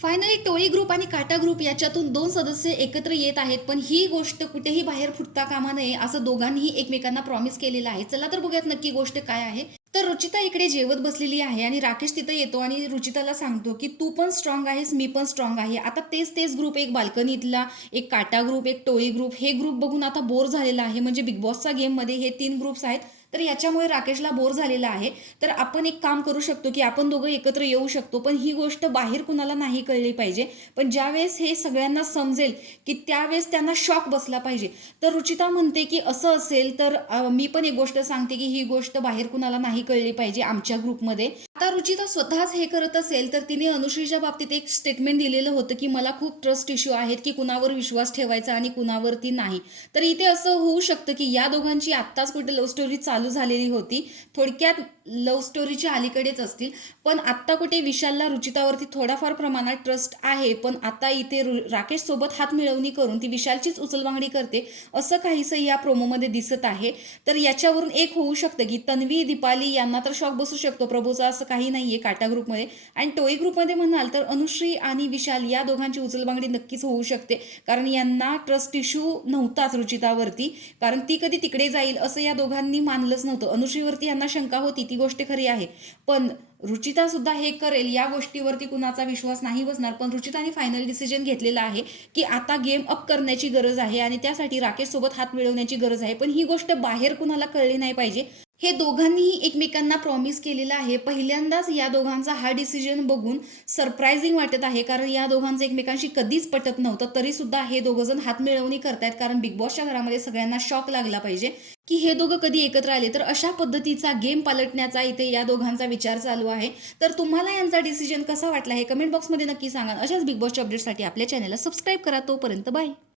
Finally टोळी group आणि काटा ग्रुप याच्यातून दोन सदस्य एकत्र येत आहेत, पण ही गोष्ट कुठेही बाहेर फुटता कामा नये असं दोघांनीही एकमेकांना प्रॉमिस केलेलं आहे. चला तर बघूयात नक्की गोष्ट काय आहे. तर रुचिता इकडे जेवत बसलेली आहे आणि राकेश तिथं येतो आणि रुचिताला सांगतो की तू पण स्ट्रॉंग आहेस, मी पण स्ट्रॉंग आहे. आता तेच तेच ग्रुप, एक बाल्कनीतला, एक काटा ग्रुप, एक टोळी ग्रुप, हे ग्रुप बघून आता बोर झालेला आहे. म्हणजे बिग बॉसचा गेममध्ये हे 3 ग्रुप्स आहेत. तर याच्यामुळे राकेशला बोर झालेला आहे. तर आपण एक काम करू शकतो की आपण दोघं एकत्र येऊ शकतो, पण ही गोष्ट बाहेर कुणाला नाही कळली पाहिजे. पण ज्यावेळेस हे सगळ्यांना समजेल की त्यावेळेस त्यांना शॉक बसला पाहिजे. तर रुचिता म्हणते की असं असेल तर मी पण एक गोष्ट सांगते की ही गोष्ट बाहेर कुणाला नाही कळली पाहिजे आमच्या ग्रुपमध्ये. आता रुचिता स्वतःच हे करत असेल तर तिने अनुश्रीच्या बाबतीत एक स्टेटमेंट दिलेलं होतं की मला खूप ट्रस्ट इश्यू आहेत की कुणावर विश्वास ठेवायचा आणि कुणावरती नाही. तर इथे असं होऊ शकतं की या दोघांची आत्ताच कुठे लव्ह स्टोरी चालू झालेली होती. थोडक्यात लव्ह स्टोरीच्या अलीकडेच असतील. पण आत्ता कुठे विशालला रुचितावरती थोडाफार प्रमाणात ट्रस्ट आहे, पण आता इथे राकेश सोबत हात मिळवणी करून ती विशालचीच उचलबांगडी करते असं काहीसं या प्रोमोमध्ये दिसत आहे. तर याच्यावरून एक होऊ शकतं की तन्वी, दीपाली यांना तर शॉक बसू शकतो, प्रभूचा असं काही नाहीये काटा ग्रुपमध्ये. आणि टोळी ग्रुपमध्ये म्हणाल तर अनुश्री आणि विशाल या दोघांची उचलबांगडी नक्कीच होऊ शकते, कारण यांना ट्रस्ट इश्यू नव्हताच रुचितावरती, कारण ती कधी तिकडे जाईल असं या दोघांनी मानलंच नव्हतं. अनुश्रीवरती यांना शंका होती, ती गोष्ट खरी आहे, पण रुचिता सुद्धा हे करेल या गोष्टीवरती कुणाचा विश्वास नाही बसणार. पण रुचिताने फायनल डिसिजन घेतलेला आहे की आता गेम अप करण्याची गरज आहे आणि त्यासाठी राकेश सोबत हात मिळवण्याची गरज आहे. पण ही गोष्ट बाहेर कुणाला कळली नाही पाहिजे. हे दोघांनीही एकमेकांना प्रॉमिस केलेलं आहे. पहिल्यांदाच या दोघांचा हा डिसिजन बघून सरप्रायझिंग वाटत आहे, कारण या दोघांचं एकमेकांशी कधीच पटत नव्हतं, तरी सुद्धा हे दोघं जण हात मिळवणी करतायत, कारण बिग बॉसच्या घरामध्ये सगळ्यांना शॉक लागला पाहिजे की हे दोघं कधी एकत्र आले. तर अशा पद्धतीचा गेम पालटण्याचा इथे या दोघांचा विचार चालू आहे. तर तुम्हाला यांचा डिसिजन कसा वाटला हे कमेंट बॉक्समध्ये नक्की सांगा. अशाच बिग बॉसच्या अपडेटसाठी आपल्या चॅनलला सबस्क्राईब करा. तोपर्यंत बाय.